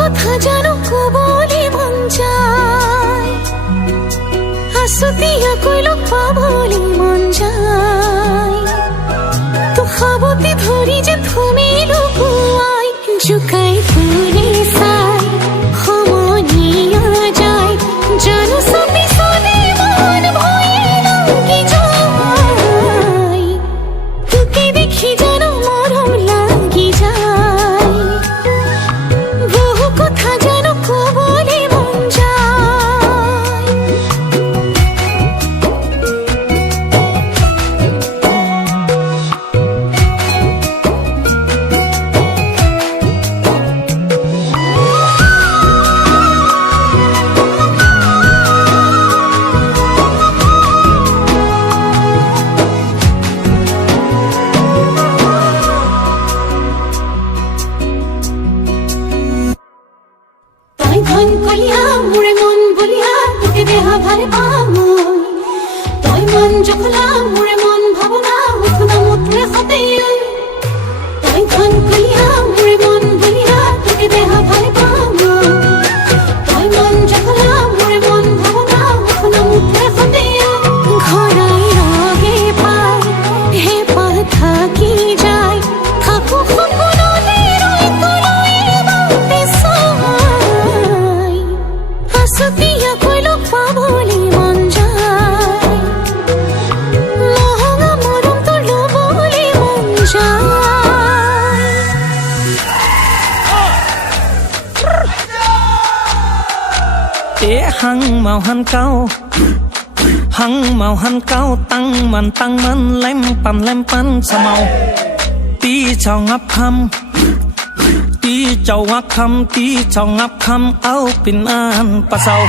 কথা জানো কবলে মন যায় আসতিয়া কইল পাবলে মন যায় তো খাবতে ধরি যে তুমি লুকুয়াই জুকাই ফুলে সাই খমনিয়া যায় জানো সবই সনে মন ভয়ে লাগি যায় তোকে দেখি জানো মরম লাগি যায় বহু কথা জানো কবলে মন যায় ধন কলিয়া মুড়ে মন বলিয়া তোকে দেহা ভারে পামই তই মন জখলা মুড়ে মন ভাবনা উঠনা মুতরে হতে তই ধন কলিয়া মুড়ে মন বলিয়া তোকে দেহা ভারে পামই তই মন জখলা মুড়ে মন ভাবনা উঠনা মুতরে হতে ঘরাই রগে পায় হে পাথা কি যায় থাকো খপনলে রই তলই বাতে সাই আসতিয়া কইল পাবলে মন যায় মহঙ্গা মরম তো লবলে মন যায় ế hăng màu hăng cao tăng man lem pan sa màu tí chào ngắp khăm tí chào ngắp khăm áo pin an pa sau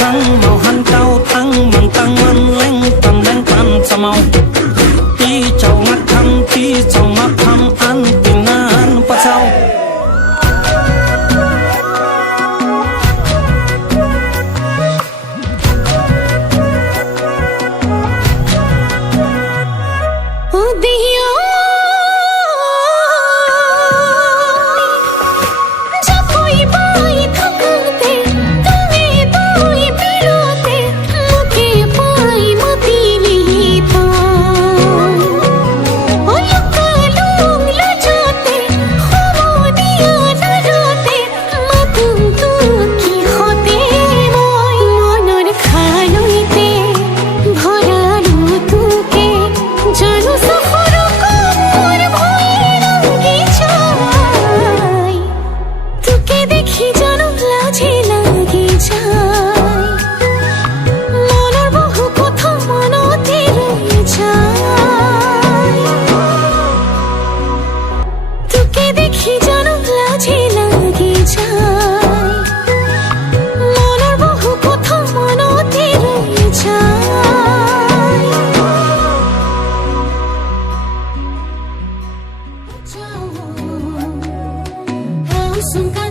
hăng màu hăng cao tăng man lem pan sa màu tí chào ngắp khăm an pin an pa sau ও দিও যতই পাই থাকতে তুমি তুই বিরতে মুখে পাই মতিলি পাই ও লুকালুম লজতে হবো দিয়া নরতে মাতুম তু কি হতে মই মনর খালইতে ভরালু তুকে জানো সফর কমর ভয়ে লাগি যায় তোকে দেখি জানো লাজে লাগি যায় মনের বহু কথা মনতে রয়ে যায় তোকে দেখি জানো লাজে লাগি যায় মনের বহু কথা মনতে রয়ে যায় Ciao, sung can